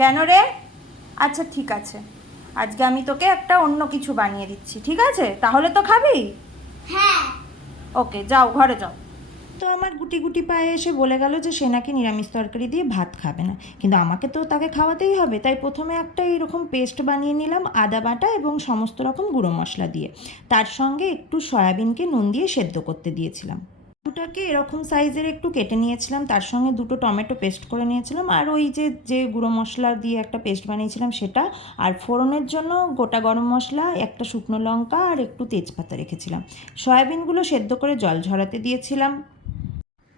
কেন রে? আচ্ছা ঠিক আছে, আজকে আমি তোকে একটা অন্য কিছু বানিয়ে দিচ্ছি, ঠিক আছে? তাহলে তো খাবি? হ্যাঁ। ওকে, যাও ঘরে যাও। তো আমার গুটি গুটি পায়ে এসে বলে গেল যে সে নাকি নিরামিষ তরকারি দিয়ে ভাত খাবে না, কিন্তু আমাকে তো তাকে খাওয়াতেই হবে। তাই প্রথমে একটা এইরকম পেস্ট বানিয়ে নিলাম আদা বাটা এবং সমস্ত রকম গুঁড়ো মশলা দিয়ে। তার সঙ্গে একটু সয়াবিনকে নুন দিয়ে সেদ্ধ করতে দিয়েছিলাম। আলুটাকে এরকম সাইজের একটু কেটে নিয়েছিলাম, তার সঙ্গে দুটো টমেটো পেস্ট করে নিয়েছিলাম, আর ওই যে যে গুঁড়ো মশলা দিয়ে একটা পেস্ট বানিয়েছিলাম সেটা। আর ফোড়নের জন্য গোটা গরম মশলা, একটা শুকনো লঙ্কা আর একটু তেজপাতা রেখেছিলাম। সয়াবিনগুলো সেদ্ধ করে জল ঝরাতে দিয়েছিলাম।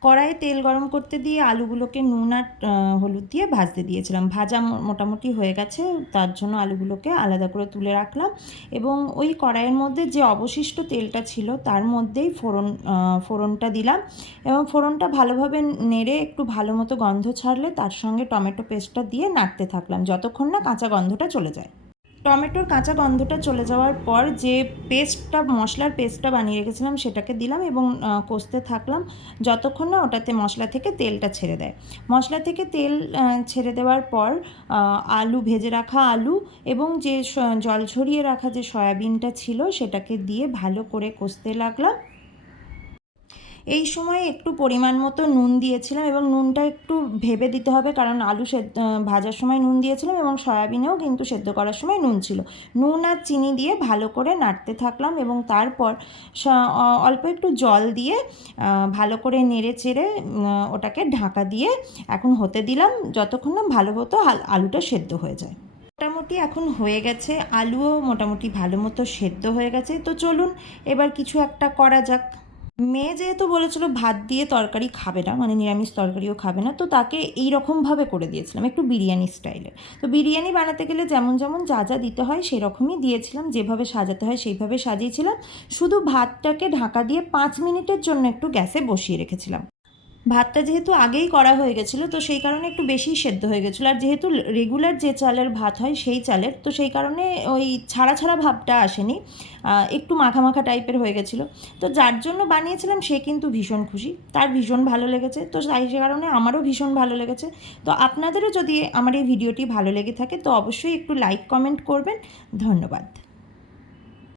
কড়াইয়ে তেল গরম করতে দিয়ে আলুগুলোকে নুন আর হলুদ দিয়ে ভাজতে দিয়েছিলাম। ভাজা মোটামুটি হয়ে গেছে, তার জন্য আলুগুলোকে আলাদা করে তুলে রাখলাম এবং ওই কড়াইয়ের মধ্যে যে অবশিষ্ট তেলটা ছিল তার মধ্যেই ফোড়নটা দিলাম এবং ফোড়নটা ভালোভাবে নেড়ে একটু ভালো মতো গন্ধ ছাড়লে তার সঙ্গে টমেটো পেস্টটা দিয়ে নাড়তে থাকলাম যতক্ষণ না কাঁচা গন্ধটা চলে যায়। টমেটোর কাঁচা গন্ধটা চলে যাওয়ার পর যে মশলার পেস্টটা বানিয়ে রেখেছিলাম সেটাকে দিলাম এবং কষতে থাকলাম যতক্ষণ না ওটাতে মশলা থেকে তেলটা ছেড়ে দেয়। মশলা থেকে তেল ছেড়ে দেওয়ার পর ভেজে রাখা আলু এবং যে জল ঝরিয়ে রাখা যে সয়াবিনটা ছিল সেটাকে দিয়ে ভালো করে কষতে লাগলাম। এই সময় একটু পরিমাণ মতো নুন দিয়েছিলাম এবং নুনটা একটু ভেবে দিতে হবে, কারণ ভাজার সময় নুন দিয়েছিলাম এবং সয়াবিনেও কিন্তু সেদ্ধ করার সময় নুন ছিল। নুন আর চিনি দিয়ে ভালো করে নাড়তে থাকলাম এবং তারপর অল্প একটু জল দিয়ে ভালো করে নেড়ে চেড়ে ওটাকে ঢাকা দিয়ে এখন হতে দিলাম যতক্ষণ না ভালো মতো আলুটা সেদ্ধ হয়ে যায়। মোটামুটি এখন হয়ে গেছে, আলুও মোটামুটি ভালো মতো সেদ্ধ হয়ে গেছে। তো চলুন এবার কিছু একটা করা যাক। মেয়ে যেহেতু বলেছিল ভাত দিয়ে তরকারি খাবে না, মানে নিরামিষ তরকারিও খাবে না, তো তাকে এই রকমভাবে করে দিয়েছিলাম একটু বিরিয়ানি স্টাইলে। তো বিরিয়ানি বানাতে গেলে যেমন যেমন যা যা দিতে হয় সেরকমই দিয়েছিলাম, যেভাবে সাজাতে হয় সেইভাবে সাজিয়েছিলাম। শুধু ভাতটাকে ঢাকা দিয়ে 5 মিনিটের জন্য একটু গ্যাসে বসিয়ে রেখেছিলাম। ভাতটা যেহেতু আগেই করা হয়ে গেছিলো তো সেই কারণে একটু বেশি সেদ্ধ হয়ে গেছিলো, আর যেহেতু রেগুলার যে চালের ভাত হয় সেই চালের, তো সেই কারণে ওই ছাড়া ছাড়া ভাবটা আসেনি, একটু মাখা মাখা টাইপের হয়ে গেছিলো। তো যার জন্য বানিয়েছিলাম সে কিন্তু ভীষণ খুশি, তার ভীষণ ভালো লেগেছে, তো সে কারণে আমারও ভীষণ ভালো লেগেছে। তো আপনাদেরও যদি আমার এই ভিডিওটি ভালো লেগে থাকে তো অবশ্যই একটু লাইক কমেন্ট করবেন। ধন্যবাদ।